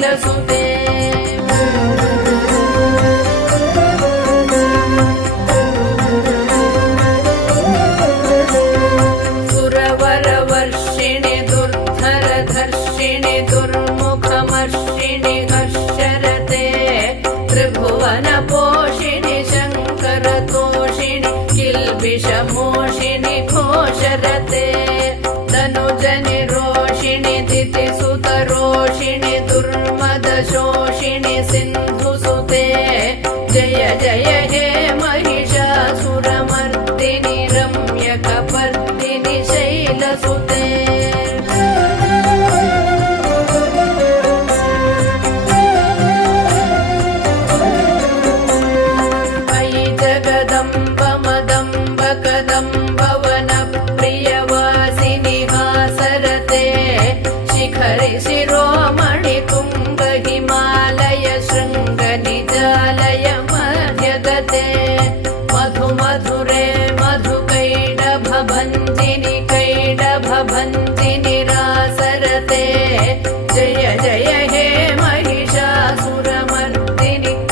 शैलसुते सुरवरवर्षिणि दुर्धरधर्षिणि दुर्मुखमर्षिणि हर्षरते त्रिभुवनपोषिणि शङ्करतोषिणि किल्बिषमोषिणि घोषरते तनुजनिरोषिणि दितिसुतरोषिणि दुर्मदशोषिणि सिन्धुसुते जय जय हे महिषासुरमर्दिनि रम्यकपर्दिनि शैलसुते अयि जगदम्ब मदम्ब कदम्ब वनप्रियवासिनि हासरते शिखरि शिरोमणि तुङ्ग हिमालय शृङ्ग निजालय मध्यगते मधु मधुरे मधुकैडभभञ्जिनि कैडभभञ्जिनि रासरते जय जय हे महिषासुरमर्दिनि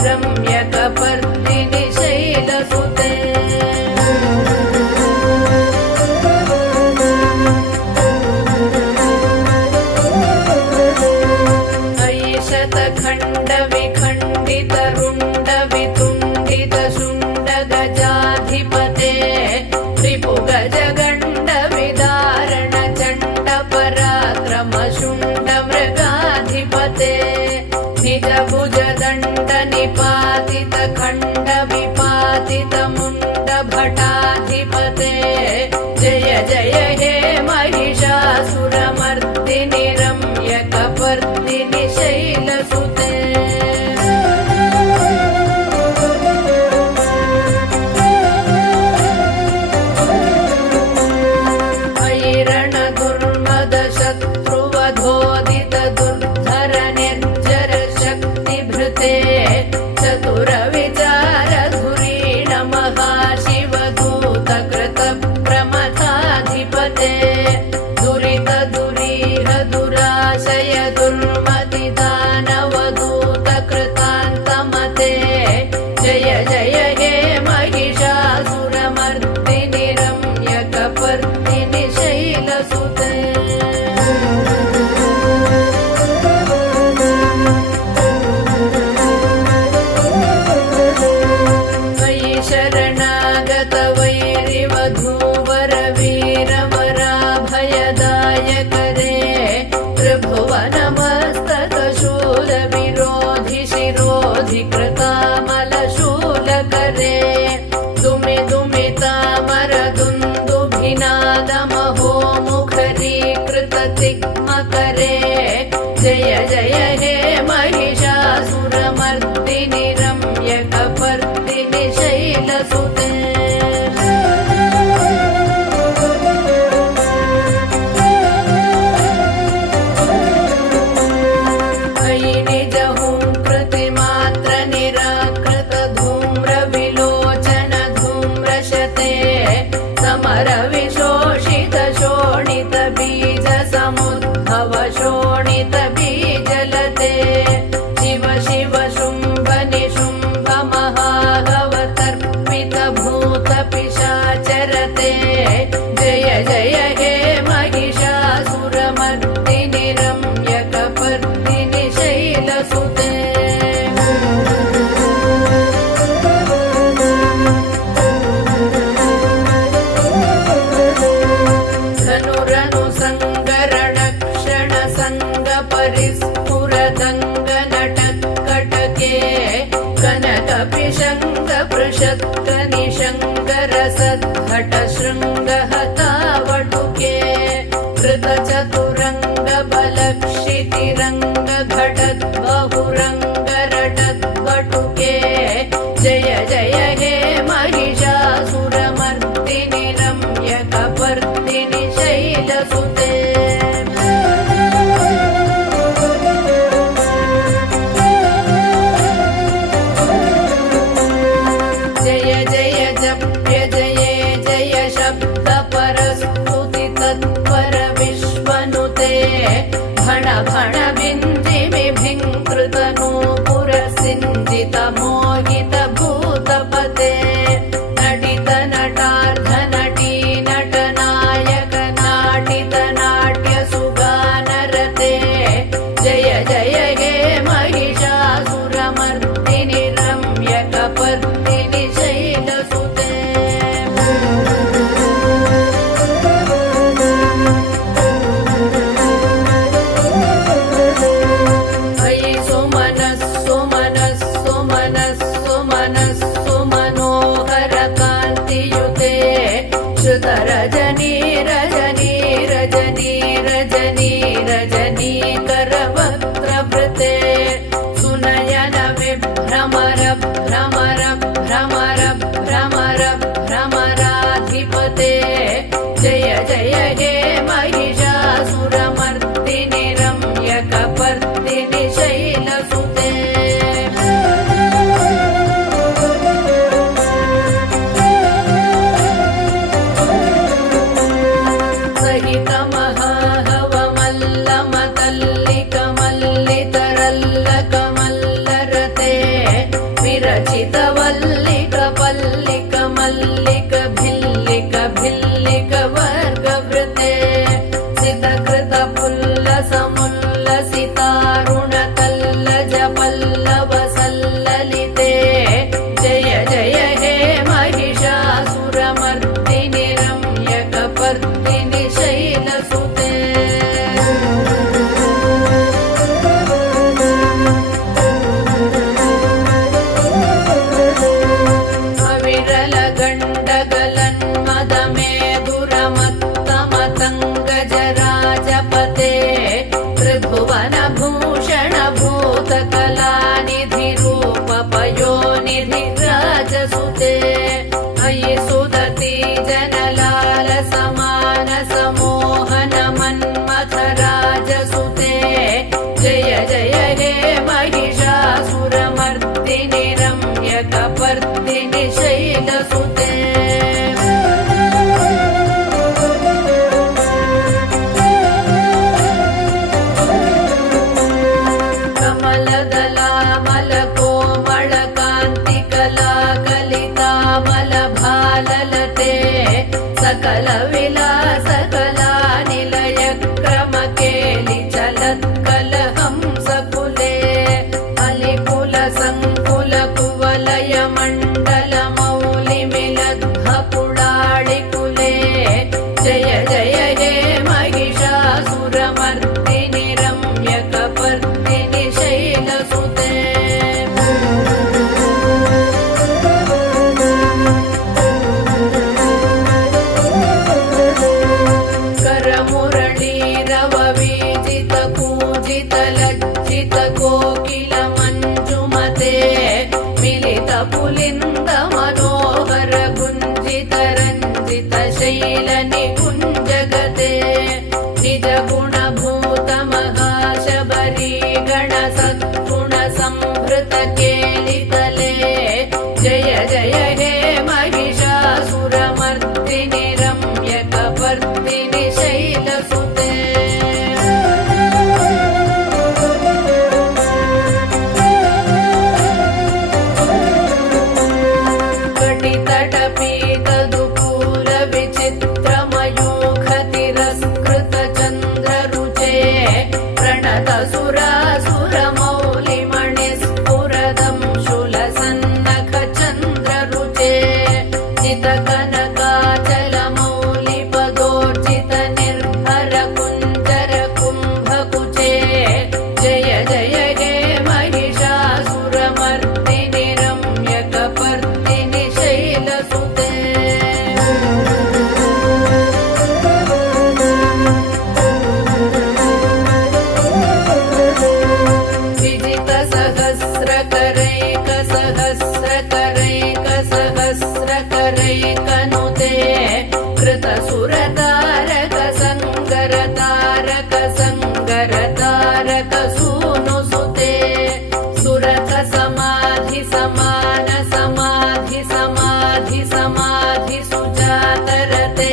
रम्यकपर्दिनि शैलसुते अयि शतखण्ड विखण्डित रुण्ड वितुण्डित शुण्ड गजाधिपते रिपुगजगण्ड विदारण चण्ड पराक्रम शुण्ड मृगाधिपते निज भुजदण्ड निपातित खण्ड विपातित मुण्ड भटाधिपते जय जय हे महिषासुरमर्दिनि रम्यकपर्दिनि शैलसुते अयि रणदुर्मद शत्रुवधोदित दुर्धर निर्जर शक्तिभृते चतुर विचार धुरीण महाशिवदूत कृत प्रमथाधिपते दुरित दुरीह दुराशय दुर्मति दानवदूत कृतान्तमते जय जय हे महिषासुरमर्दिनि रम्यकपर्दिनि शैलसुते अयि शरणागत वैरिवधूवर वीरवराभयदायकरे त्रिभुवनमस्तक शूल विरोधि शिरोधि कृतामलशूलकरे दुमि दुमितामर दुन्दुभिनाद महो मुखरीकृत तिग्मकरे जय जय हे महिषासुरमर्दिनि रम्यकपर्दिनि शैलसुते अयि निजहुं प्रतिमात्र निराकृत धूम्र विलोचन धूम्रशते समर विशोषित शोणित बीज समुद्भव शोणित बीजलते शिव शिव शुम्भ निशुम्भ महागवतर्पित भूत पिशाचरते जय जय हे महिषासुरमर्दिनि रम्यकपर्दिनि शैलसुते धनुरनु सङ्गरणक्षण सङ्ग परिस्फुरदङ्ग नटत्कटके कनक पिशङ्ग पृषत्क निशङ्ग रसद्घट शृङ्ग हतावटुके कृत चतुरङ्ग बलक्षितिरङ्ग घटत् बहुरङ्ग रटत् वटुके जय जय हे महिषासुरमर्दिनि रम्यकपर्दिनि शैलसुते जय जय जप्य जय जय शब्द परस्तुति तत्पर विश्वनुते भण भण बिन्दिमि मुनिभिङ्कृतनूपुरसिञ्जित मोहित भूतपते नटित नटार्ध नटी नटनायक नाटित नाट्यसुगानरते जय जय हे महिषासुरमर्दिनि रम्यकपर्दिनि शैलसुते अयि सुमनस्सु मनस्सु मनस्सु मनस्सु मनोहरकान्तियुते श्रुतरजनी रजनी रजनी रजनी रजनी करवक्त्रवृते सुनयन विभ्रमर भ्रमर भ्रमर भ्रमर भ्रमराधिपते जय जय हे महिषासुरमर्दिनि रम्यकपर्दिनि शैलसुते सहित महाहवमल्लमतल्लिकमल्लितरल्लकमल्लरते विरचित वल्लिक पल्लिक मल्लिक भिल्लिक भिल्लिक वर्गवृते सितकृत पुल्लसमुल्लसितारुणतल्लज पल्लवसल्ललिते जय जय हे महिषासुरमर्दिनि रम्यकपर्दिनि शैलसुते अविरलगण्डगलन्मदमेधुरमत्तमतङ्गजराजपते त्रिभुवनभूषणभूतकलानिधिरूपपयोनिधि राजसुते अयि सुदति जनलाल समान समोहन मन्मथ राजसुते जय जय हे महिषासुरमर्दिनि रम्यकपर्दिनि शैलसुते कमलदलामलकोमलकान्तिकलाकलितामलभाललते सकलविलासकलानिलयक्रमकेलि चलत्कलहंसकुले अलिकुलसङ्कुलकुवलयमण्डलमौलिमिलद्भपुडाळिकुले जय जय हे महिषासुरमर्दिनि रम्यकपर्दिनि शैलसुते करमुरळीरववीजित पूजित लज्जित कोकिल मञ्जुमते मिलित पुलिन्द मनोहर गुञ्जित रञ्जित शैल निकुञ्जगते निज गुणभूत महाशबरी गण सद्गुण संभृत केलितले जय जय हे महिषासुरमर्दिनि रम्यकपर्दिनि शैलसुते कटितटपीतदुकूल विचित्रमयूखतिरस्कृत चन्द्ररुचे प्रणत सुरासुरमौलिमणिस्फुरदं शूलसन्नख चन्द्ररुचे जितकनकाचलमौलिपदोर्जित निर्भर कुञ्जर कुम्भकुचे जय जय हे महिषासुरमर्दिनि रम्यकपर्दिनि शैलसुते विजित सहस्रकरैकसहस्रकरैकसहस्रकरैकनुते कृतसुरतारक सङ्गरतारक सङ्गरतारक सूनुसुते सुरथ समाधि समान समाधि समाधि समाधि सुजातरते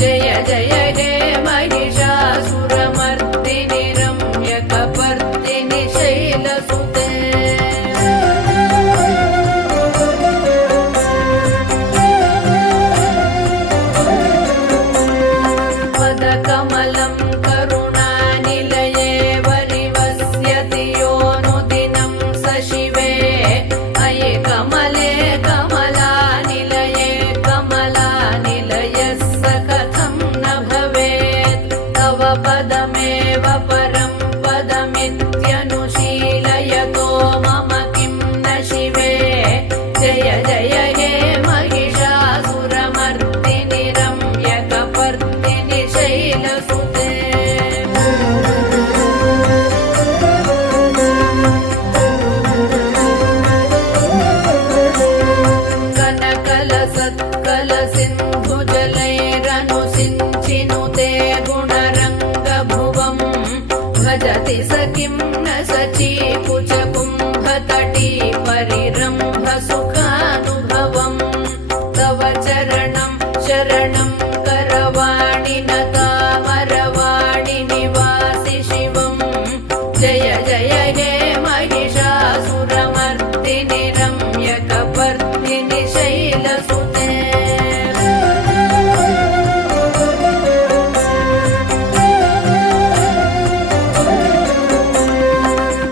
जय जय हे महिषासुरमर्दिनि रम्यकपर्दिनि किं न सचीकुचकुम्भतटी परिरम्भ सुखानुभवम् तव चरणं शरणं करवाणि न तामरवाणि निवासि शिवम् जय जय हे महिषासुरमर्दिनि रम्यकपर्दिनि शैलसुते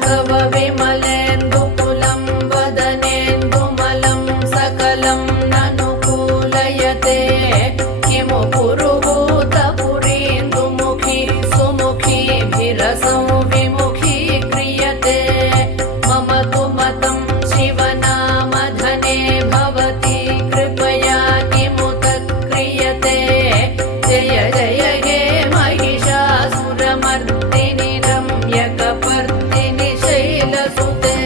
तव विमलेन्दुकुलं वदनेन्दुमलं सकलं ननुकूलयते किमु पुरुहूतपुरीन्दुमुखी सुमुखीभिरसौ विमुखी क्रियते मम तु मतं शिवनामधने भवति कृपया किमुत क्रियते जय जय हे महिषासुरमर्दिनि रम्यकपर्दिनि शैलसुते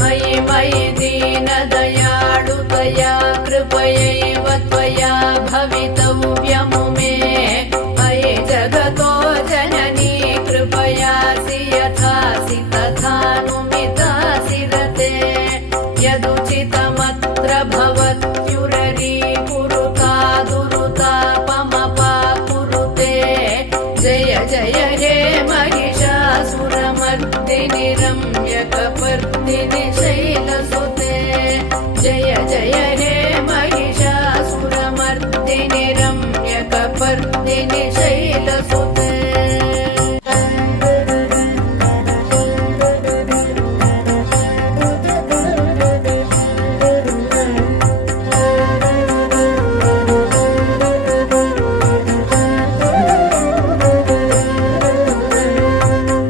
मयि मयि दीनदयाळुतया कृपयैव त्वया भवितव्यमु मे अयि जगतो जननी कृपयासि यथासि तथानुमितासि रते यदुचितमत्र भवत्युररी कुरुता दुरुतापमपाकुरुते जय जय हे महिषासुरमर्दिनि रम्यकपर्दिनि शैलसुते जय जय हे महिषासुरमर्दिनि रम्यकपर्दिनि शैलसुते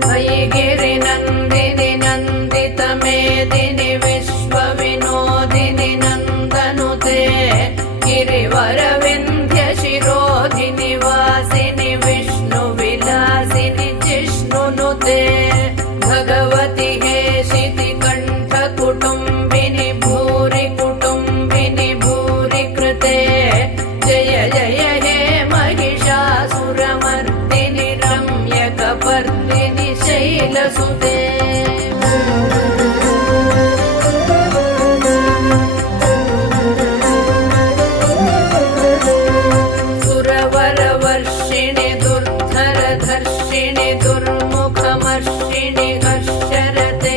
मयि गिरिनन्दिनि नन्दितमेदिनि विश्वविनोदिनि नन्दनुते गिरिवरविन्ध्यशिरोधिनि वासिनि विष्णुविलासिनि जिष्णुनुते भगवति हेशितिकण्ठकुटुम्बिनि भूरि कुटुम्बिनि भूरि कृते जय जय हे महिषासुरमर्दिनि रम्यकपर्दिनि शैलसुते सुरवरवर्षिणि दुर्धरधर्षिणि दुर्मुखमर्षिणि हर्षरते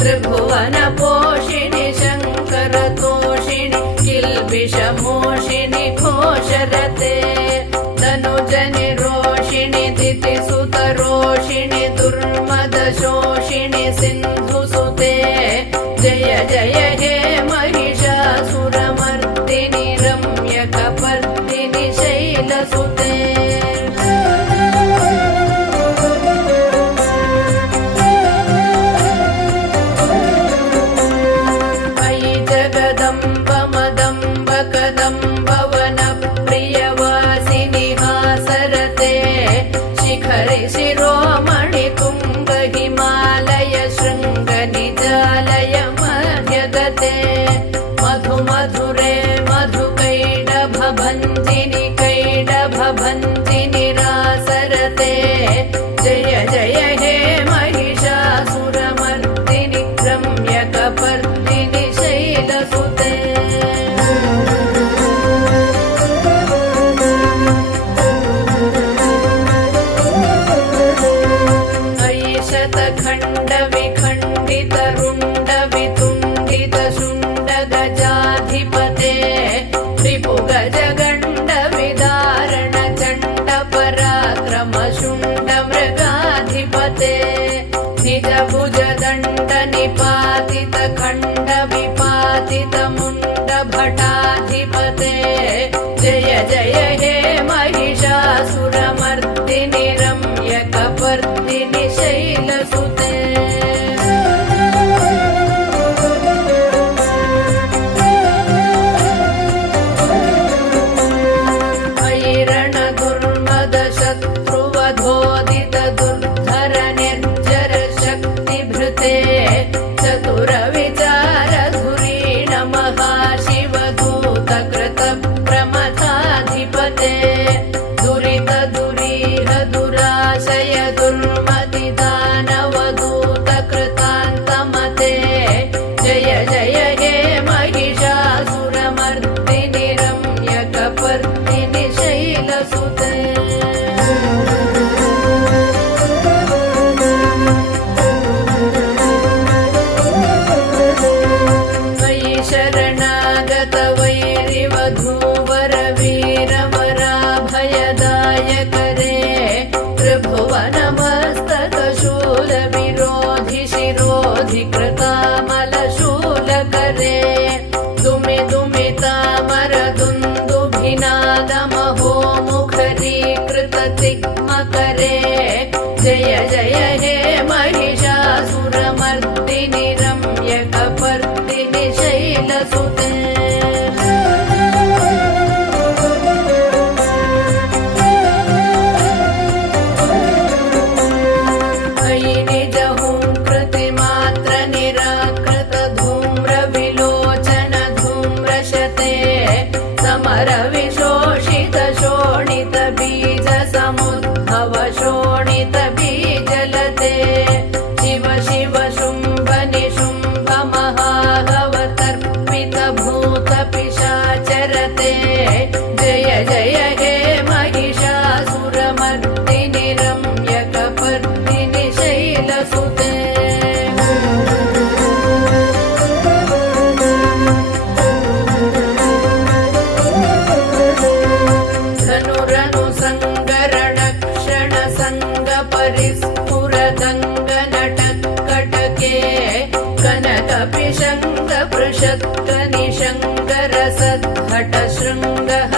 त्रिभुवनपोषिणि शङ्करतोषिणि किल्बिषमोषिणि घोषरते तनुजनि रोषिणि दितिसुतरोषिणि दुर्मदशोषिणि सिन्धुसुते जय जय हे महिषासुरमर्दिनि रम्यकपर्दिनि शैलसुते अयि जगदम्ब मदम्ब कदम्ब वनप्रियवासिनि हासरते शिखरि शिरोमणि तुङ्ग हिमालय शृङ्ग निजालय मध्यगते मधु मधुरे मधुकैडभभञ्जिनि कैडभभञ्जिनि रासरते जय जय हे महिषासुरमर्दिनि रम्यकपर्दिनि शैलसुते अयि शतखण्डविखण्डितरुण्डवितुण्डितशुण्डगजाधिपते रिपुगजगण्डविदारण चण्डपराक्रमशुण्डमृगाधिपते निजभुजदण्ड निपातितखण्डविपातितमुण्डभटाधिपते जय जय हे महिषासुरमर्दिनि रम्यकपर्दिनि शैलसुते अयि रणदुर्मदशत्रुवधोदित दुर्धर निर्जर शक्तिभृते चतुरविचारधुरीण महाशिवधू मर्दिनि रम्यकपर्दिनि शैलसुते मयि शरणागत वैरिवधूवर वीरवराभयदायकरे त्रिभुवनमस्तकशूलविरोधि शिरोधि कृतामलशूलकरे दुमि दुमितामरदुन्दुभिनादमहो मुखरीकृततिग्मकरे जय जय हे महिषासुरमर्दिनि रम्यकपर्दिनि शैलसुते मयि निजहुङ्कृतिमात्र निराकृत धूम्रविलोचन धूम्रशते समरविशोषित शोणित बीज समुद्भव शोणित बीजलते शिव शिव शुम्भ निशुम्भ महाहवतर्पित भूत पिशाचरते जय जय हे महिषासुरमर्दिनि रम्यकपर्दिनि शैलसुते धनुरनुसङ्गरणक्षण सङ्गपरिस्फुरदङ्गनटत्कटके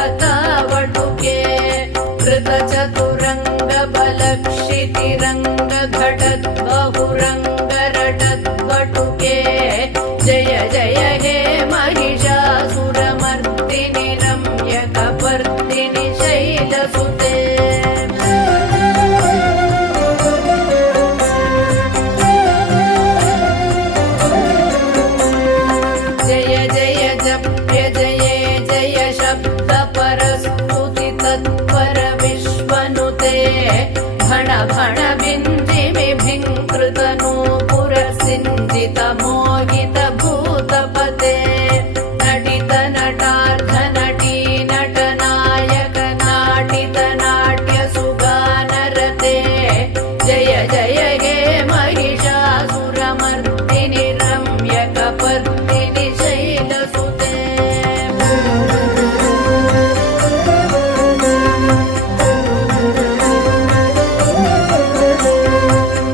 कनकपिशङ्गपृषत्कनिशङ्करसद्घटशृङ्गहतावटुके कृतचतुरङ्गबलक्षितिरङ्गघटद्बहुरङ्गरटद्वटुके जय जय हे महिषासुरमर्दिनि रम्यकपर्दिनि शैलसुते जय जय जप्य जये जय शब्दपरस्तुति तत्पर विश्वनुते भण भण बिन्दिमिभिङ्कृतनूपुरसिञ्जित मोहित भूतपते नटित नटार्ध नटी नटनायक नाटित नाट्यसुगानरते जय जय हे महिषासुरमर्दिनि रम्यकपर्दिनि शैलसुते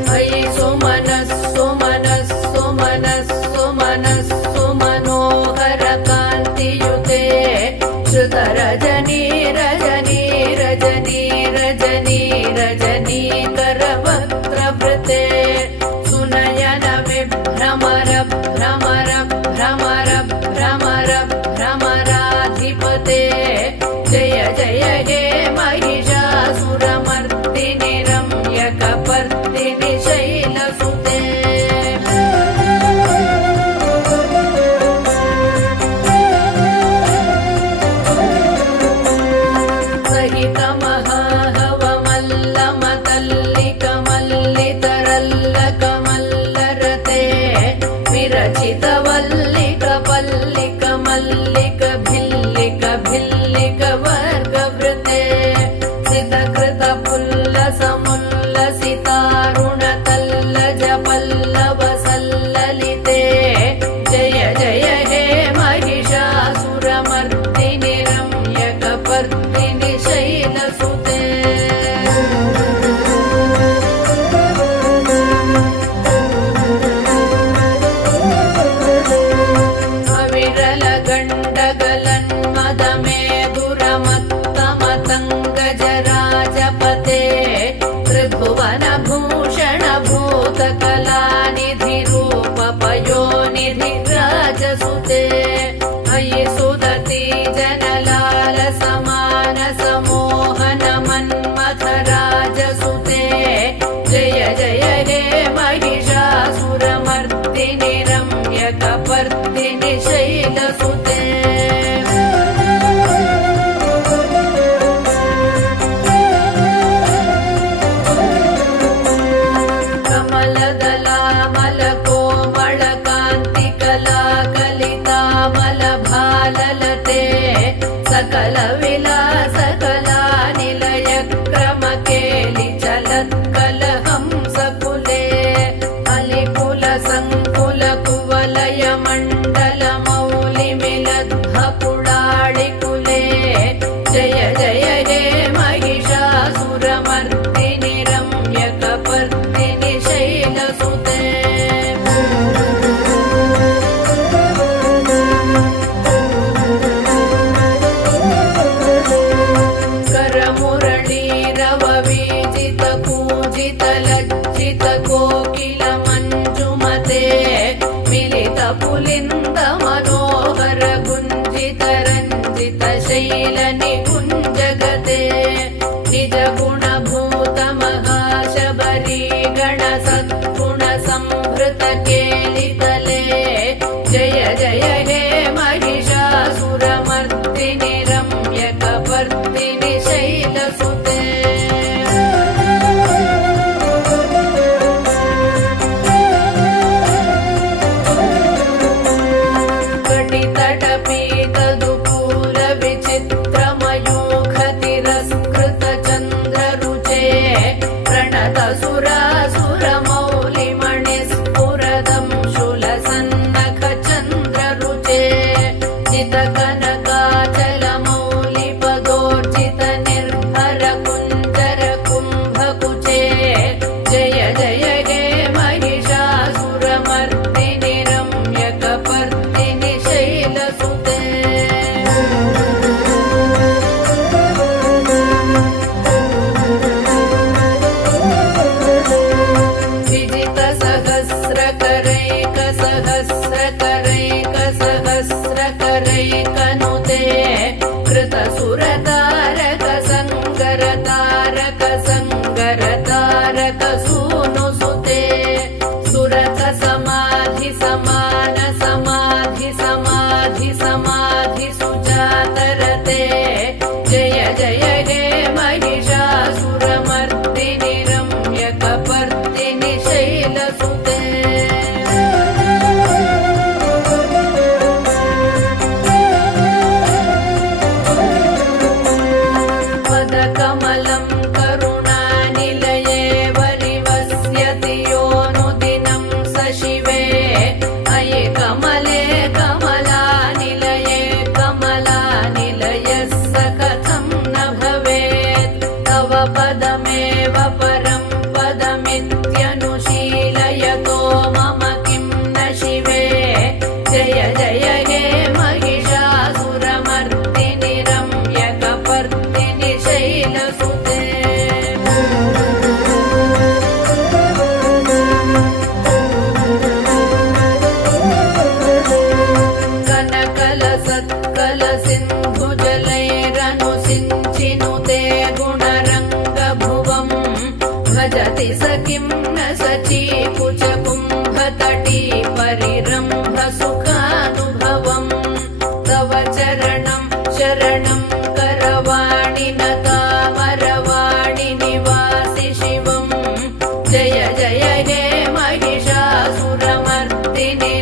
मयि सुमनः सुमनः सुमनः सुमनः सुमनोहर कान्तियुते श्रुतरजनी रजनी रजनी रजनी रजनीकरवक्त्रवृते सुनयन विभ्रमर भ्रमर भ्रमर भ्रमर भ्रमराधिपते जय जय हे महिषासुरमर्दिनि रम्यकपर्दिनि शैलसुते सहित महाहवमल्लमतल्लिकमल्लितरल्लकमल्लरते विरचित वल्लिक पल्लिक मल्लिक भिल्लिक भिल्लिक वर्गवृते सितकृत पुल्लसमुल्लसितारुणतल्लज पल्लवसल्ललिते जय जय हे महिषासुरमर्दिनि रम्यकपर्दिनि शैलसुते अविरल गण्डगलन्मदमे दुरमत्तमतङ्गजराजपते त्रिभुवनभूषण भूतकलानिधि रूपपयोनिधि राजसुते अयि सुदती जनलाल समान शैलनिकुञ्जगते निजगुणभूतमहाशबरी गणसद्गुणसंहृतकेलितले जय जय हे महिषासुरमर्दिनि रम्यकपर्दिनि शैलसुते कनुते कृतसुरतारक संगरतारक संगरतारक सूनुसुते सुरत समाधि समान समाधि समाधि समाधि सुजातरते जय जय हे महिषासुरमर्दिनि रम्यकपर्दिनि शैलसुते कमलं करुणानिलये वरिवस्यति योऽनुदिनं सशिवे अये कमले कमलानिलये कमलानिलयः स कथं न भवेत् तव पदमेव परं पदमित्यनुशीलयतो मम किं न शिवे जय जय हे महिषासुरमर्दिनि रम्यकपर्दिनि शैलसुते कनकलसत्कलसिन्धुजलैरनुसिञ्चिनुते गुणरङ्गभुवम् भजति स किं न सचीकुचकुम्भतटी परिरम्भसुखानुभवम् तव चरणं शरणं करवाणि न कामरवाणि निवासि शिवम् जय जय हे महिषासुरमर्दिनि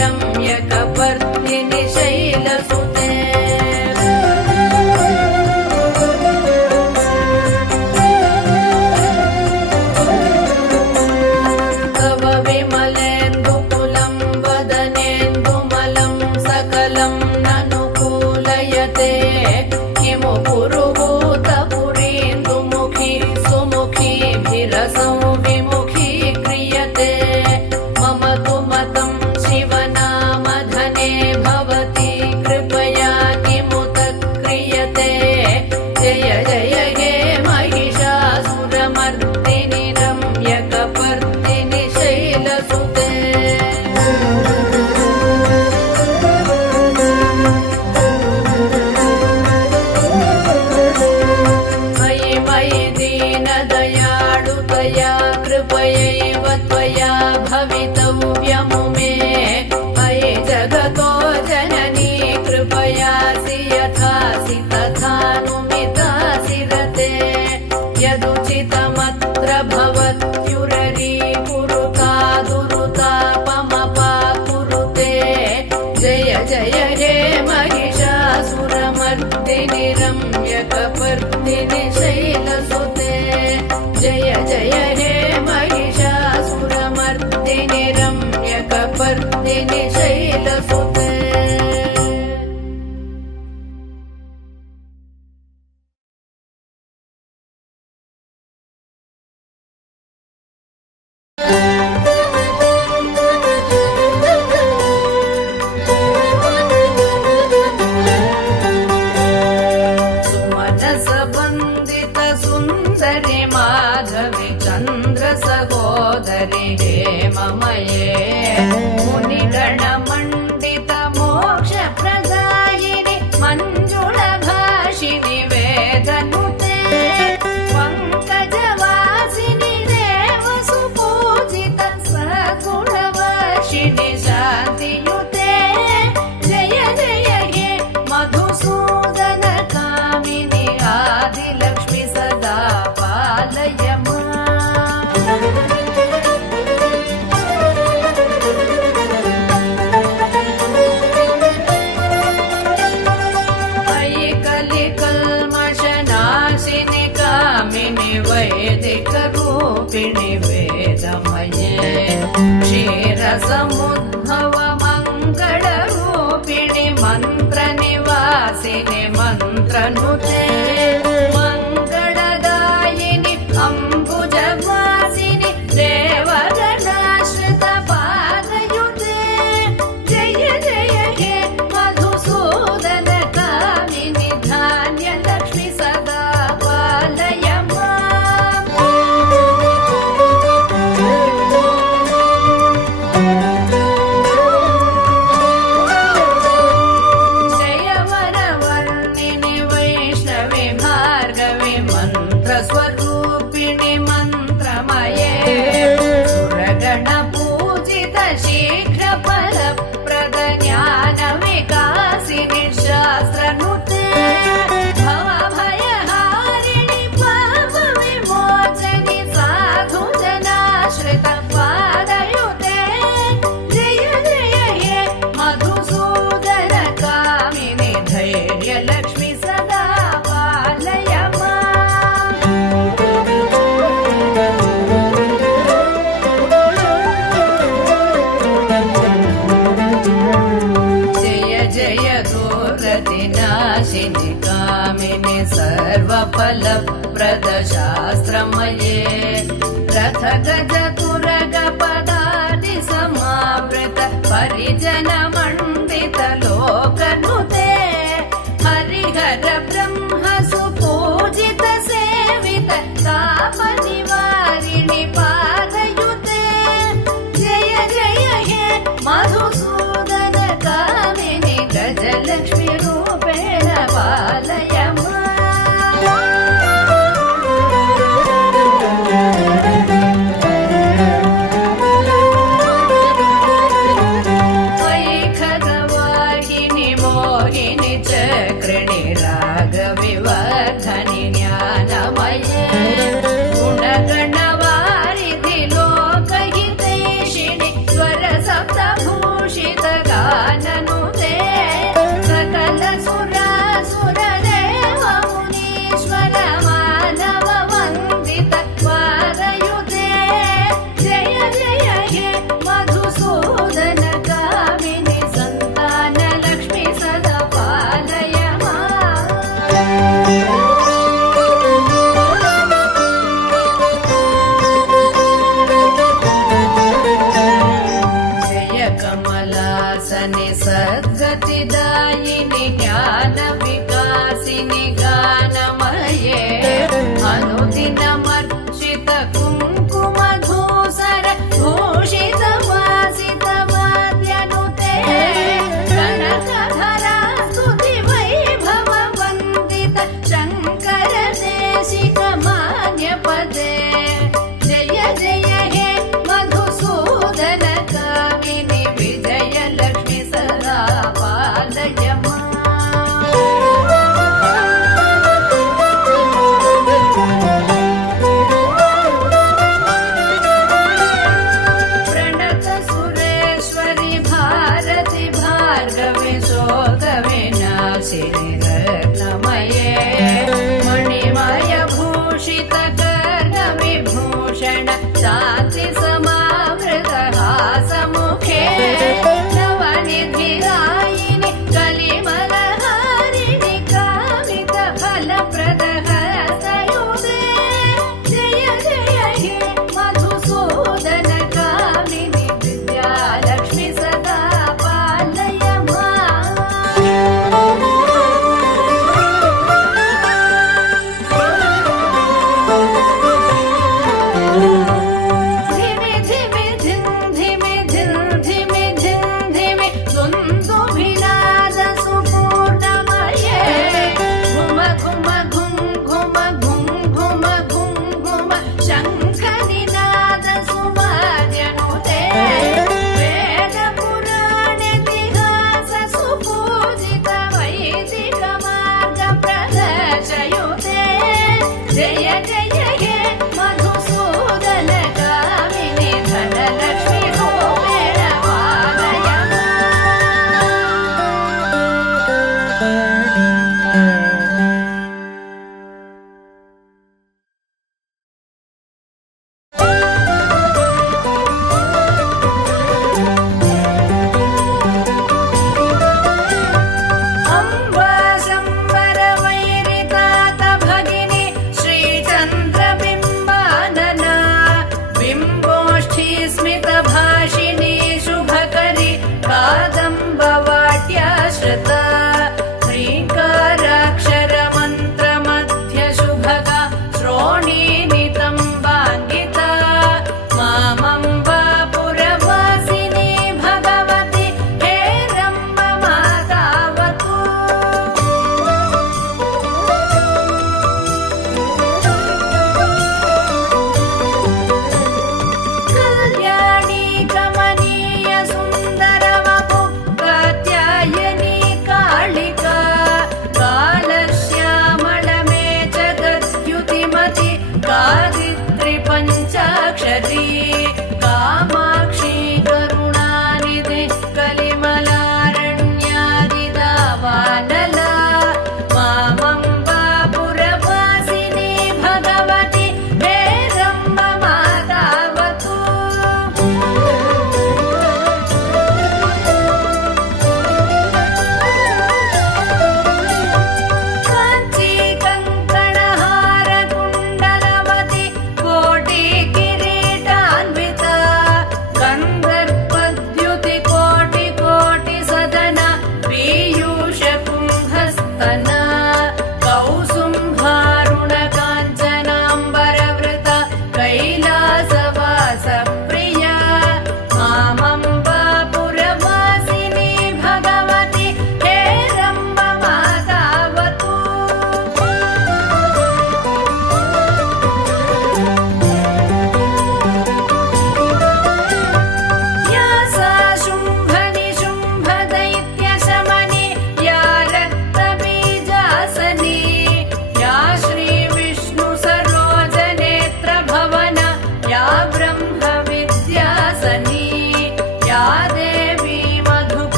रम्यकपर्दिनि शैलसुते तव विमलेन्दुकुलं वदनेन्दुमलं सकलं ननुकूलयते किमु पुरुहूतपुरीन्दुमुखी सुमुखीभिरसौ विमुखी क्रियते मम तु मतं शिवनामधने भवति कृपया किमुत क्रियते जय जय हे महिषासुरमर्दिनि रम्यकपर्दिनि शैलसुते मयि मयि दीनदयाळुतया कृपयैव त्वया भवितव्यमुमे मयि जगतो जननी कृपयासि यथासि तथानुमितासि रते यदुचितमत्र भवत्युररी कुरुतादुरुतापमपाकुरुते जय जय हे महिषासुरमर्दिनि रम्यकपर्दिनि शैलसुते जय जय हे महिषासुरमर्दिनि रम्यकपर्दिनि शैलसुते सुमनसबन्दित सुन्दरि माधवि चन्द्र सहोदरि हे ममये समुद्भव मङ्गलरूपिणि मन्त्रनिवासिनि मन्त्रनुते मङ्गलदायिनि अम्बुजवासिनि देवगणाश्रितपादयुते जय जय हे मधुसूदनकामिनि धान्यलक्ष्मि सदा पालय माम्। जय वरवर्णिनि वैष्णवि भार्गवि मन्त्रस्वरूपिणि मन्त्रमये सुरगणपूजित शीघ्रफलप्रद ज्ञानविकासिनि शास्त्रनुते भवभयहारिणि पापविमोचनि साधुजनाश्रितपादयुते जय जय हे मधुसूदनकामिनि धैर्यलक्ष्मि सदा पालय माम्। जय जय दूरदिनाशिनि कामिनि सर्वफलप्रद शास्त्रमये रथ गज तुरग पदादि समावृत परिजन मण्डित लोकनुते हरिहर ब्रह्म सुपूजित सेवित तापनिवारिणि पादयुते जय जय हे मधुसूदनकामिनि गजलक्ष्मि रूपेण पालय माम्। वै खगवाहिनि मोहिनि चक्रिणि राघव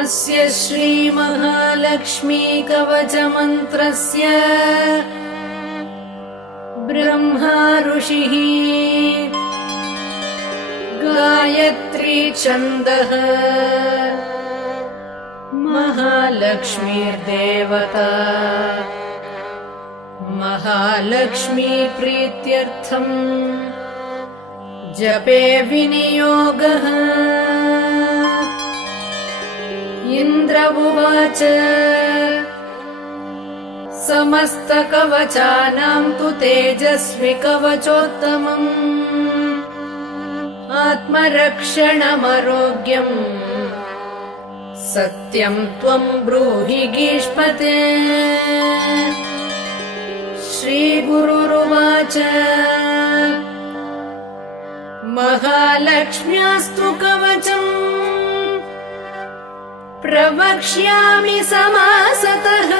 अस्य श्रीमहालक्ष्मी कवचमन्त्रस्य ब्रह्मा ऋषिः गायत्री छन्दः महालक्ष्मीर्देवता महालक्ष्मी प्रीत्यर्थम् जपे विनियोगः। इन्द्र उवाच समस्तकवचानां तु तेजस्वि कवचोत्तमम् आत्मरक्षणमरोग्यम् सत्यं त्वं ब्रूहि गीष्मते। श्रीगुरुरुवाच महालक्ष्म्यास्तु कवचम् प्रवक्ष्यामि समासतः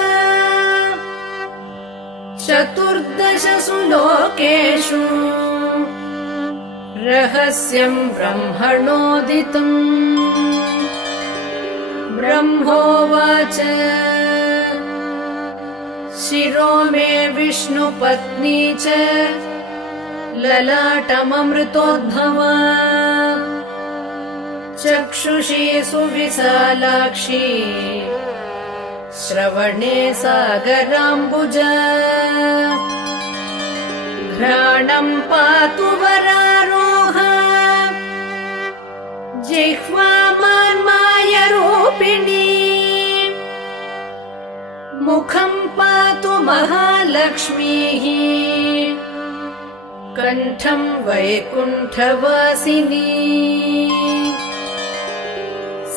14 लोकेषु रहस्यं ब्रह्मणोदितम्। ब्रह्मोवाच शिरो मे विष्णुपत्नी च ललाटममृतोद्भवा चक्षुषी सुविशालाक्षी श्रवणे सागराम्बुजा घ्राणं पातु वरारोहा जिह्वा मान्मायरूपिणी मुखं पातु महालक्ष्मीः कण्ठं वैकुण्ठवासिनी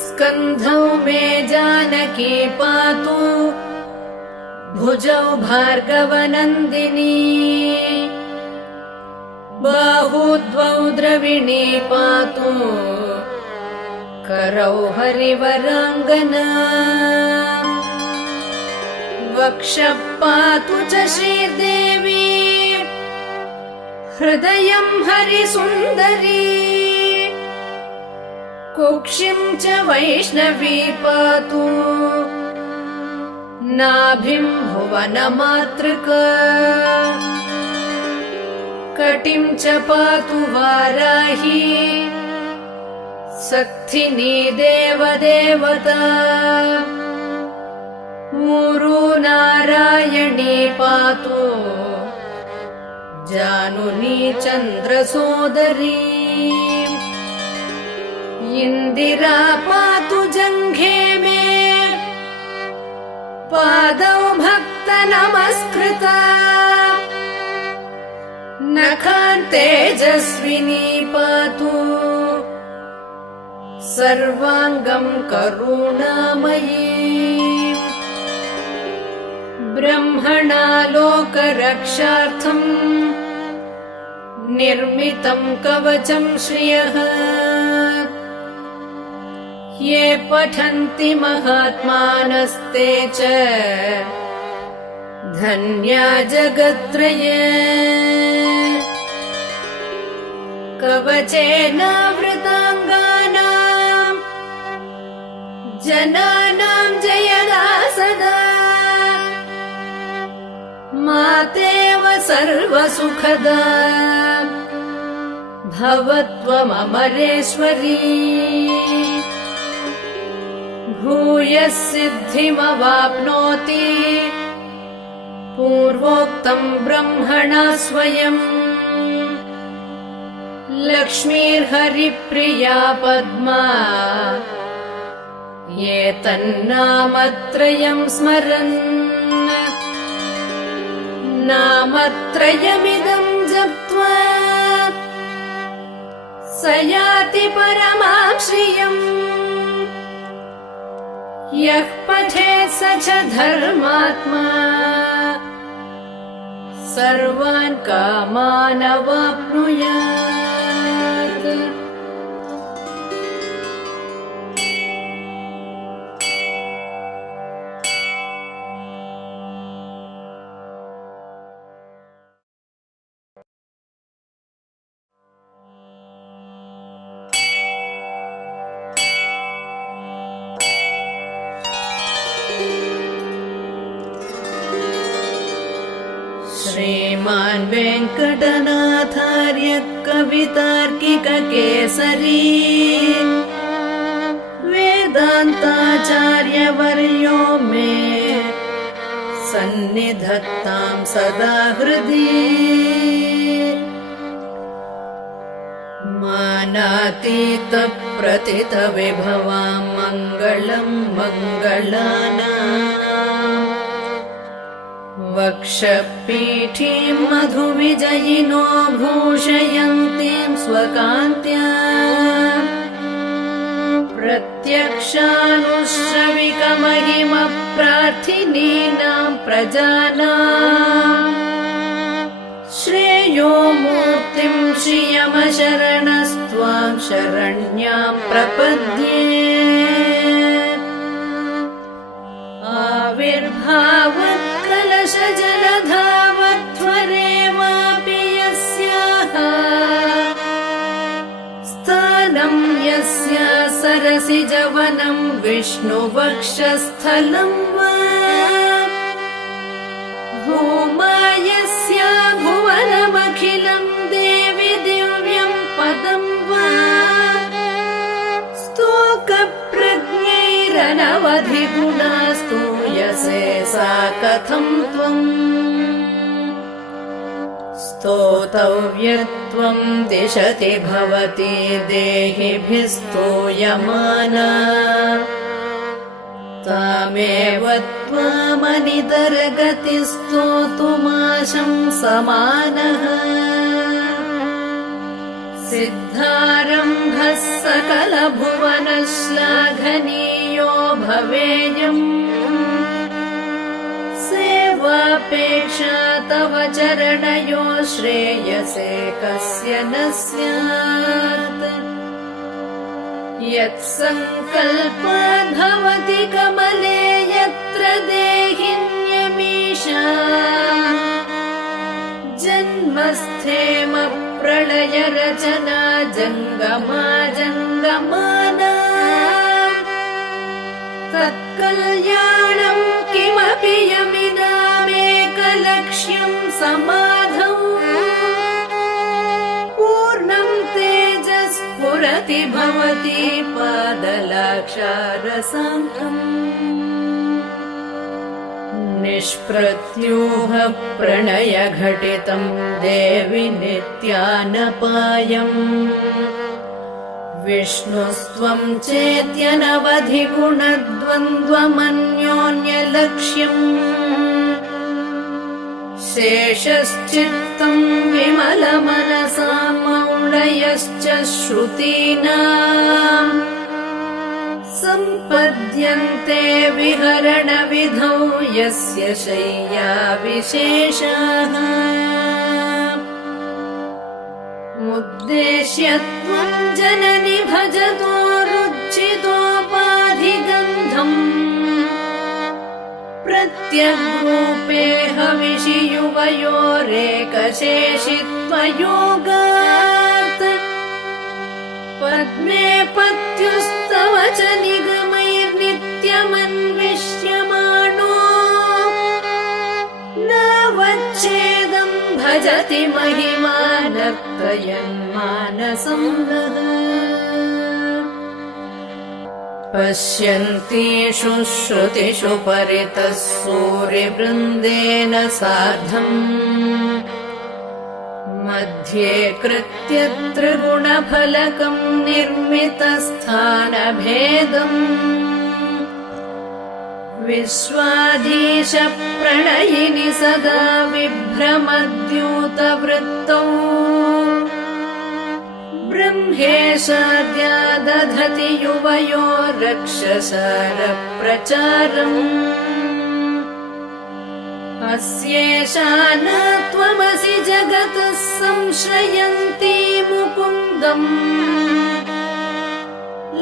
स्कन्धौ मे जानकी पातु भुजौ भार्गवनन्दिनी बाहू द्वौ द्रविणी पातु करौ हरिवराङ्गना वक्षः पातु च श्रीदेवी हृदयं हरिसुन्दरी कुक्षिं च वैष्णवी पातु नाभिं भुवनमातृका कटिं च पातु वाराही सक्थिनी देवदेवता ऊरू नारायणी पातु जानुनी चन्द्रसोदरी इन्दिरा पातु जङ्घे मे पादौ भक्त नमस्कृता नखान् तेजस्विनी पातु सर्वाङ्गं करुणामयी ब्रह्मणा लोकरक्षार्थम् निर्मितं कवचं श्रियः ये पठन्ति महात्मानस्ते च धन्या जगत्त्रये कवचेनावृताङ्गानां जनानां जयदा सदा मातेव सर्वसुखदा भवत्वममरेश्वरी भूयः सिद्धिमवाप्नोति पूर्वोक्तं ब्रह्मणा स्वयम् लक्ष्मीर्हरिप्रिया पद्मा ये तन्नामत्रयं स्मरन् नामत्रयमिदं जप्त्वा स याति परमां श्रियम् यः पठेत् स च धर्मात्मा सर्वान् कामान् अवाप्नुयात्। श्रीमान् वेङ्कटनाथार्य कवितार्किककेसरी वेदान्ताचार्यवर्यो मे सन्निधत्तां सदा हृदि। मानातीतप्रथितविभवां मङ्गलं मङ्गलानाम् वक्षपीठीं मधुविजयिनो भूषयन्तीं स्वकान्त्या प्रत्यक्षानुश्रविकमहिमप्रार्थिनीनां प्रजानां श्रेयो मूर्तिं श्रियमशरणस्त्वां शरण्यां प्रपद्ये। आविर्भावत्कलशजलधावध्वरेवापि यस्याः स्थानं यस्य सरसिजवनं विष्णुवक्षस्थलं वा भूमायस्य भुवनमखिलं देवि दिव्यं पदं वा स्तोकप्रज्ञैरनवधिगुणा स्तूयसे सा कथं त्वम् स्तोतव्यत्वं दिशति भवति देहिभिः स्तूयमाना तामेव त्वामनितरगतिस्तोतुमाशं समानः सिद्धारम्भः सकलभुवनश्लाघनीयो भवेयम् सेवापेक्षा तव चरणयो श्रेयसे कस्य न स्यात् यत्सङ्कल्पाद् भवति कमले यत्र देहिन्यमीशा जन्मस्थेम प्रलयरचना जङ्गमा जङ्गमाना तत्कल्याणं किमपि यमिनामेकलक्ष्यं समाधौ पूर्णं तेजस्फुरति भवति पादलाक्षारसाङ्कम् निष्प्रत्यूह प्रणयघटितं देवि नित्यानपायम् विष्णुस्त्वं चेत्यनवधिगुणद्वन्द्वमन्योन्यलक्ष्यम् शेषश्चित्तं विमलमनसां मौढयश्च श्रुतीनाम् सम्पद्यन्ते विहरणविधौ यस्य शय्या विशेषाः उद्देश्य त्वं जननि भजतो रुचितोपाधिगन्धम् प्रत्यग्रूपे हविषि युवयोरेकशेषित्वयोगात् पद्मे पत्युस्तव च निगमैर्नित्यमन्विष्यमाणो न वच्छेदं भजति महिमानर्तयन्मानसं नः पश्यन्तीषु श्रुतिषु परितः सूर्यवृन्देन सार्धम् मध्ये कृत्य त्रिगुणफलकं निर्मितस्थानभेदम् विश्वाधीश प्रणयिनि सदा विभ्रमद्यूतवृत्तौ ब्रह्मेशाद्या दधति युवयो रक्षसारप्रचारम् अस्येषा न त्वमसि जगतः संश्रयन्ती मुकुन्दम्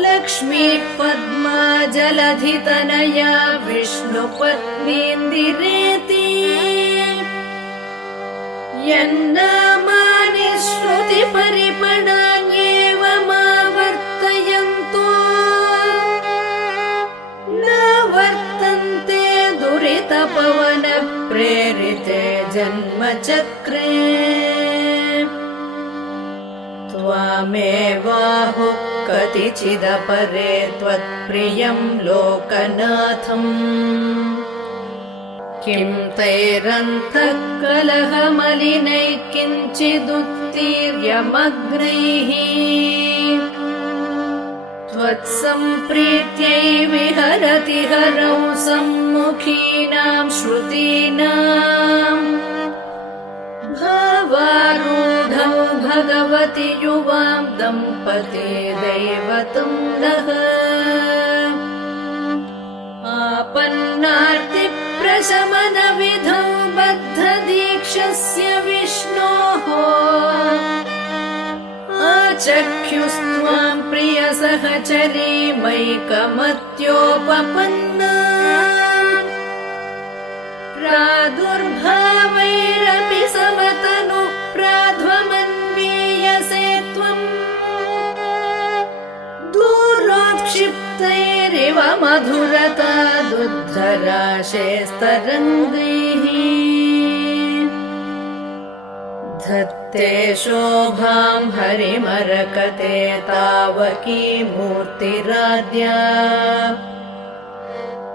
लक्ष्मीः पद्मा जलधितनया विष्णुपत्नीन्दिरेति यन्नामानि श्रुतिपरिपणान्येवमावर्तयन्तो न वर्तन्ते दुरितपवन प्रेरिते जन्मचक्रे त्वामेवाहुः कतिचिदपरे त्वत्प्रियं लोकनाथम् किं तैरन्तः कलहमलिनैः किञ्चिदुत्तीर्यमग्नैः त्वत्सम्प्रीत्यै विहरति हरौ सम्मुखीनां श्रुतीनाम् भावारूढौ भगवति युवां दम्पते दैवतं नः आपन्नार्तिप्रशमनविधौ बद्धदीक्षस्य विष्णोः आचख्युस्त्वां प्रियसहचरीमैकमत्योपपन्ना प्रादुर्भावैरपि समतनुः प्राध्वमन्वीयसे त्वम् दूरोत्क्षिप्तैरिव मधुरतादुद्धराशेस्तरङ्गैः धत्ते शोभां हरिमरकते तावकी मूर्तिराद्या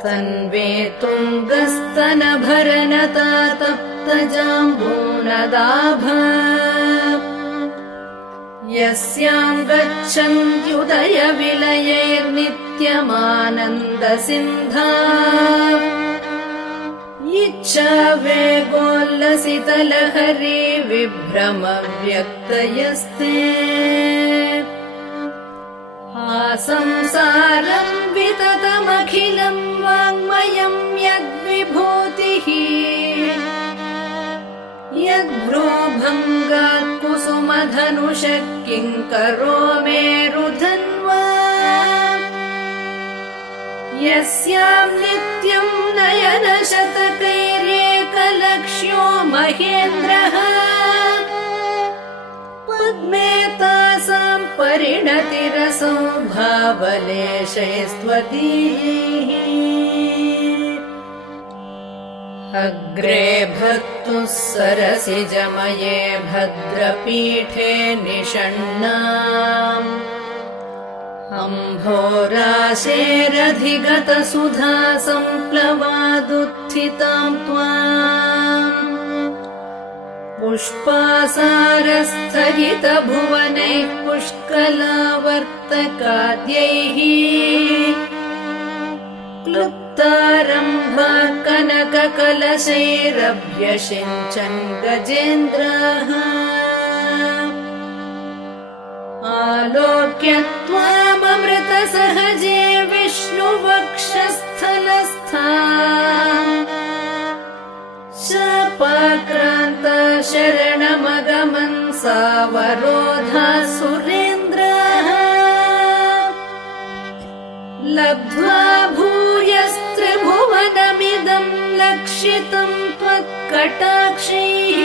तन्वे तुङ्गस्तनभरनता तप्तजाम्बूनदाभा यस्यां गच्छन्त्युदयविलयैर्नित्यमानन्दसिन्धा इच्छा वेगोल्लसितलहरी विभ्रमव्यक्तयस्ते आसंसारं विततमखिलं वाङ्मयं यद्विभूतिः यद्भ्रूभङ्गात् कुसुमधनुषः किङ्करो मेरुधन्वा यस्यां नित्यं नयनशतकैर्येकलक्ष्यो महेन्द्रः पद्मे तासां परिणतिरसौ भावलेशैस्त्वदीयैः अग्रे भक्तुः सरसिजमये भद्रपीठे निषण्णाम् अम्भोराशेरधिगतसुधा सम्प्लवादुत्थितां त्वाम् पुष्पासारस्थगितभुवनैः पुष्कलावर्तकाद्यैः क्लुप्तारम्भा कनककलशैरभ्यषिञ्चन् गजेन्द्राः आलोक्य त्वाममृतसहजे विष्णुवक्षस्थलस्था शापाक्रान्ता शरणमगमन् सावरोधा सुरेन्द्राः लब्ध्वा भूयस्त्रिभुवनमिदं लक्षितं त्वत्कटाक्षैः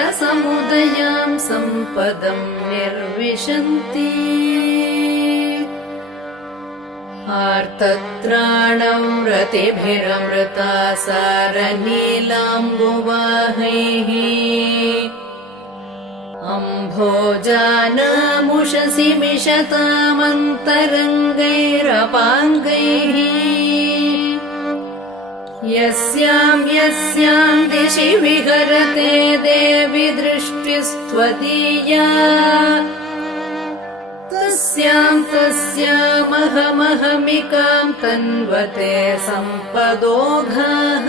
सर्वाकारस्थिरसमुदयां सम्पदं निर्विशन्ति आर्तत्राणं रतिभिरमृता सारनीलाम्बुवाहैः अम्भोजानामुषसि मिषतामन्तरङ्गैरपाङ्गैः यस्यां दिशि विहरते देवि दृष्टिस्त्वदीया तस्यामहमहमिकां तन्वते सम्पदोघाः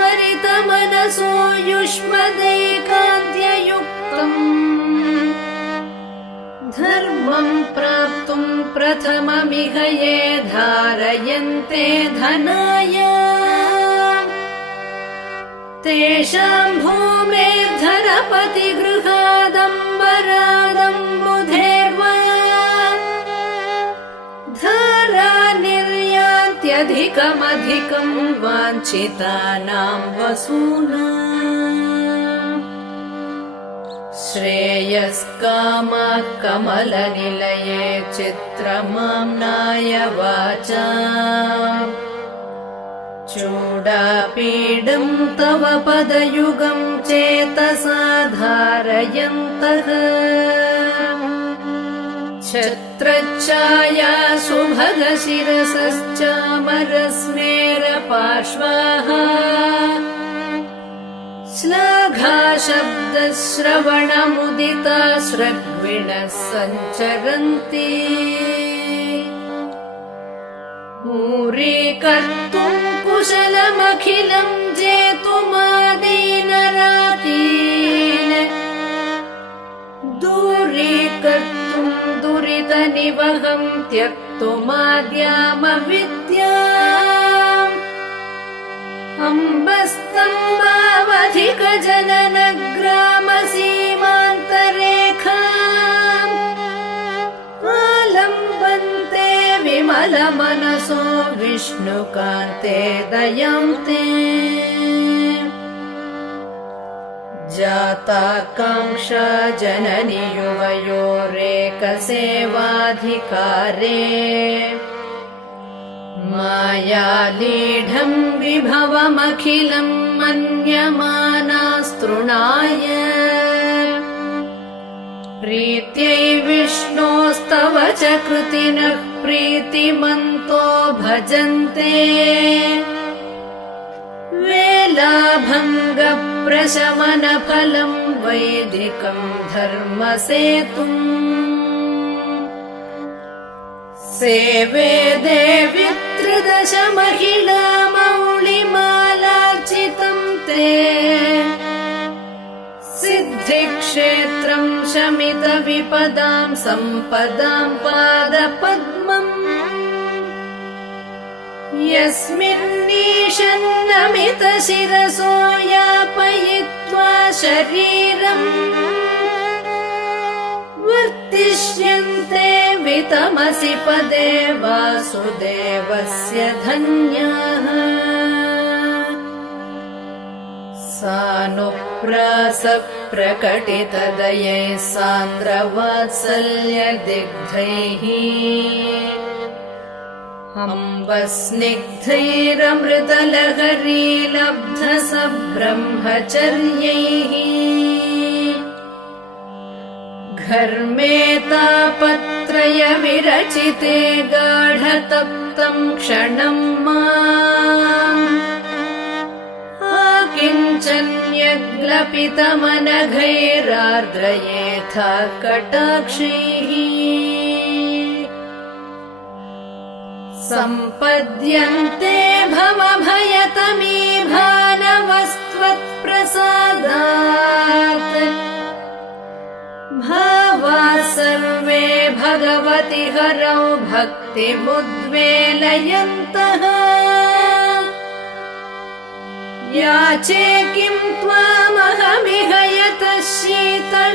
योगारम्भत्वरितमनसो युष्मदैकान्त्ययुक्तम् धर्मं प्राप्तुं प्रथममिह ये धारयन्ते धनाय तेषां भूमेर्धरपतिगृहादम्बरादम्बुधेर्वा धारा निर्यान्त्यधिकमधिकं वाञ्छितानां वसूनाम् श्रेयस्कामः कमलनिलये चित्रमाम्नाय वाचा चूडापीडं तव पदयुगं चेतसा धारयन्तः छत्रच्छाया सुभगशिरसश्चामरस्मेरपार्श्वाः श्लाघाशब्दश्रवणमुदिता स्रग्विणः सञ्चरन्ति पूरीकर्तुं कुशलमखिलं जेतुमादीनरातीन् दूरीकर्तुं दुरितनिवहं त्यक्तुमाद्यामविद्याम् अम्बस्तम्भावधिकजननग्रामसीमान्तरेखाम् आलम्बन्ते विमलमनसो विष्णुकान्ते दयां ते जाताकाङ्क्षा जननि युवयोरेकसेवाधिकारे मायालीढं विभवमखिलं मन्यमानास्तृणाय प्रीत्यै विष्णोस्तव च कृतिनः प्रीतिमन्तो भजन्ते वेलाभङ्गप्रशमनफलं वैदिकं धर्मसेतुम् सेवे देवि त्रिदश महिला मौलिमालार्चितं ते सिद्धिक्षेत्रं शमितविपदां सम्पदां पादपद्मम् यस्मिन्नीशन्नमितशिरसो यापयित्वा शरीरम् वर्तिष्यन्ते वितमसि पदे वासुदेवस्य धन्याः सानुप्रासप्रकटितदयैः सान्द्रवात्सल्यदिग्धैः अम्बस्निग्धैरमृतलहरीलब्धसब्रह्मचर्यैः घर्मेतापत्रय विरचिते गाढतप्तं क्षणं माम् आकिञ्चन्यग्लपितमनघैरार्द्रयेथा कटाक्षैः सम्पद्यन्ते भवभयतमीभानवस्त्वत्प्रसादात् भावा सर्वे भगवति हरौ भक्तिमुद्वेलयन्तः याचे किं त्वामहमिह यतः शीतलोदारशीलान्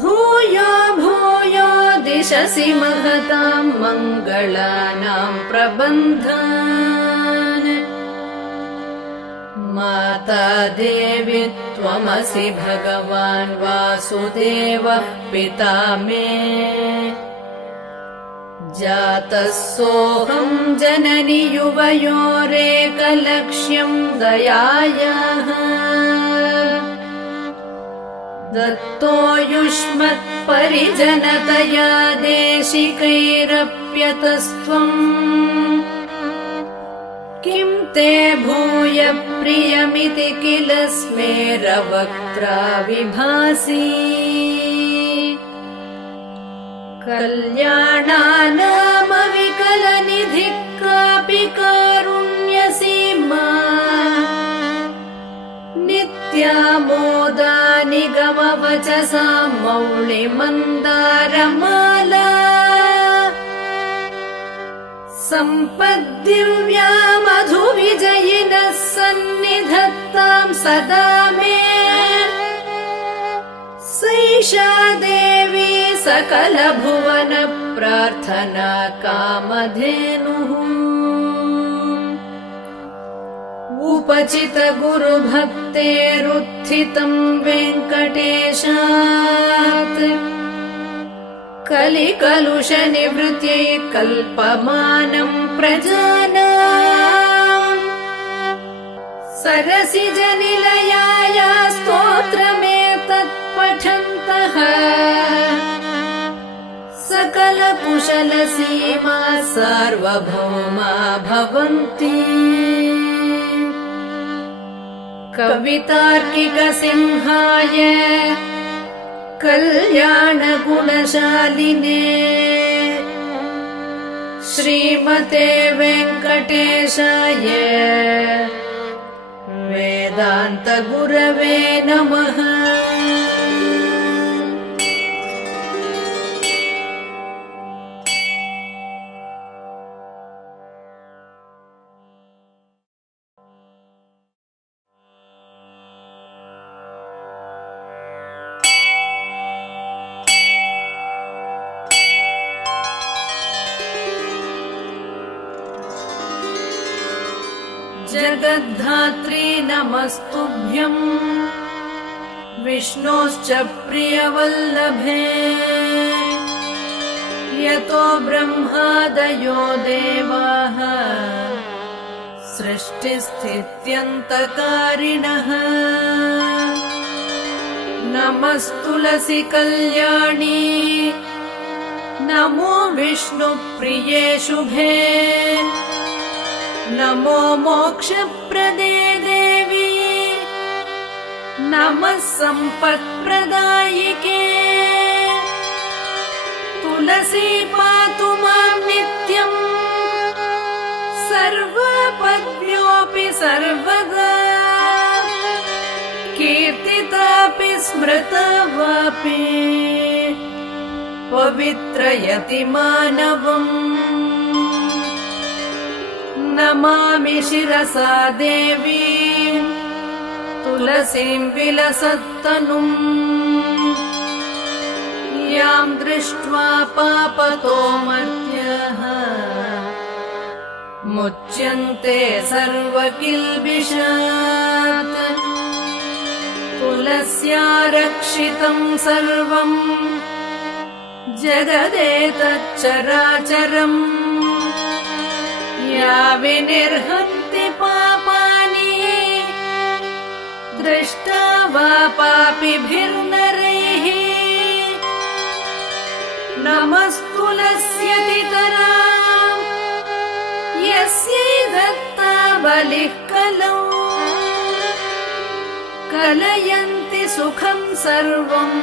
भूयो भूयो दिशसि महतां मङ्गलानां प्रबन्धान् माता देवी त्वमसि भगवान् वासुदेवः पिता मे जातः सोऽहं जननि युवयोरेकलक्ष्यं दयायाः दत्तो युष्मत्परिजनतया देशिकैरप्यतस्त्वम् किं ते भूय प्रियमिति किल स्मेरवक्त्रा विभासि कल्याणानामविकलनिधिः कापि कारुण्यसीमा नित्यामोदा निगमवचसा मौलिमन्दारमाला सम्पद्दिव्या मधुविजयिनः सन्निधत्तां सदा मे सैषा देवी सकलभुवन प्रार्थना कामधेनुः उपचित गुरुभक्तेरुत्थितं वेङ्कटेशात् कलिकलुषनिवृत्यै कल्पमानं प्रजानाम् सरसिजनिलयाय स्तोत्रमेतत् पठन्तः सकलकुशलसीमा सार्वभौमा भवन्ति। कवितार्किकसिंहाय कल्याणगुणशालिने श्रीमते वेङ्कटेशाय वेदान्तगुरवे नमः। जगद्धात्री नमस्तुभ्यं विष्णोश्च प्रियवल्लभे यतो ब्रह्मादयो देवाः सृष्टिस्थित्यन्तकारिणः नमस्तुलसी कल्याणी नमो विष्णुप्रिये शुभे नमो मोक्षप्रदे देवी नमः सम्पत्प्रदायिके तुलसी पातु मां नित्यम् सर्वपद्भ्योऽपि सर्वदा कीर्तितापि स्मृता वापि पवित्रयति मानवम् नमामि शिरसा देवी तुलसीं विलसत्तनुम् यां दृष्ट्वा पापतो मर्त्याः मुच्यन्ते सर्वकिल्बिषात् तुलस्या रक्षितं सर्वं जगदेतच्चराचरम् या विनिर्हन्ति पापानि दृष्टा वा पापिभिर्नरैः नमस्तुलस्यतितराम् यस्यै दत्ता बलिः कलौ कलयन्ति सुखं सर्वम्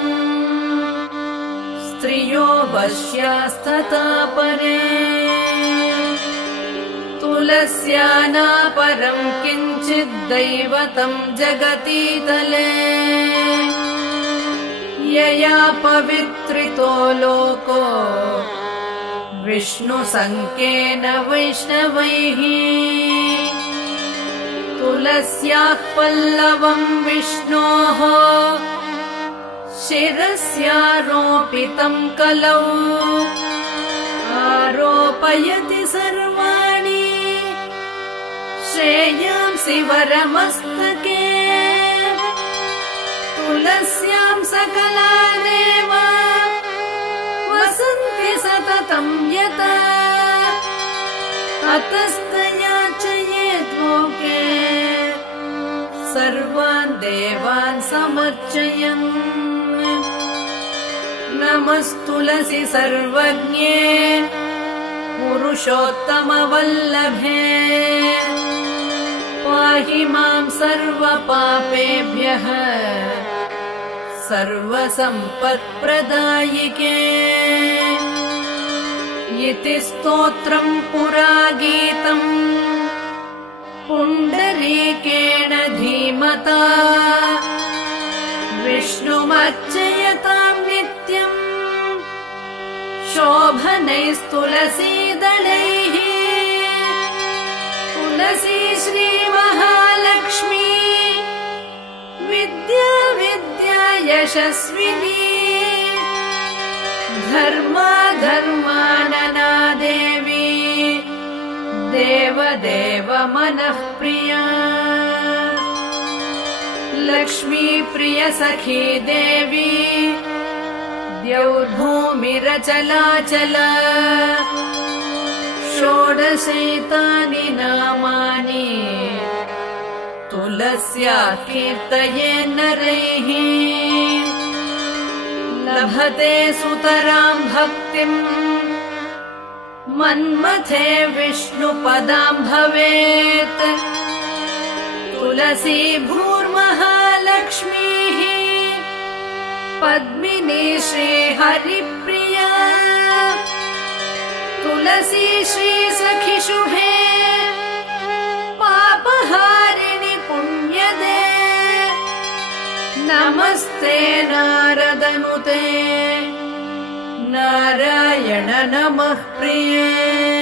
स्त्रियो वश्यास्तथा परे तुलस्या नापरं किञ्चिद्दैवतं जगतीतले यया पवित्रितो लोको विष्णुसङ्केन वैष्णवैः तुलस्याः पल्लवं विष्णोः शिरस्यारोपितं कलौ आरोपयति सर्वाणि श्रेयांसि वरमस्तके तुलस्यां सकला देवा वसन्ति सततं यथा अतस्तया च ये द्वोके सर्वान् देवान् समर्चयन् नमस्तुलसी सर्वज्ञे पुरुषोत्तमवल्लभे पाहि मां सर्वपापेभ्यः सर्वसम्पत्प्रदायिके इति स्तोत्रं पुरा गीतम् पुण्डरीकेण धीमता विष्णुमर्चयतां नित्यम् शोभनैस्तुलसीदलैः तुलसी श्रीमहालक्ष्मी विद्या विद्या यशस्विनी धर्मा धर्मानना देवी देवदेव मनः प्रिया। लक्ष्मी प्रिय सखी देवी द्यौर्भूमिरचलाचल षोडशैतानि नामानि तुलस्या कीर्तये नरैः लभते सुतरां भक्तिम् मन्मथे विष्णुपदां भवेत् तुलसी भूर्महालक्ष्मीः पद्मिनी श्रीहरिप्रिया तुलसी श्रीसखिशुभे पापहारिणि पुण्यदे नमस्ते नारदनुते नारायण नमः प्रिये।